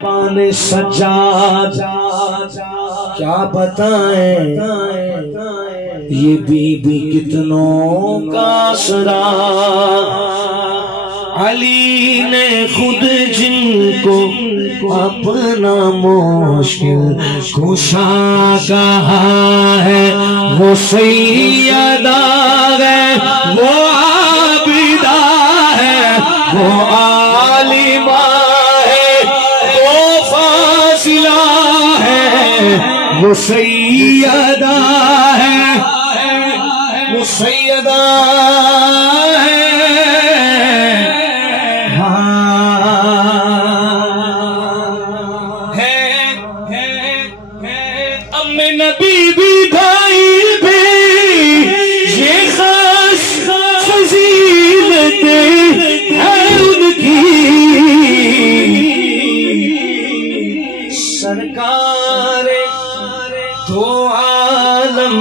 پانے سجاد کیا بتائیں یہ بی بی کتنوں کا سرا علی نے خود جن کو اپنا مشکل کشا کہا ہے وہ سیدہ ہے وہ عابدہ ہے وہ عالمہ وہ سیدہ ہے وہ سیدہ ہے ام نبی بھی بھائی بھی یہ خاص فضیلتیں ہیں ان کی سرکار تو عالم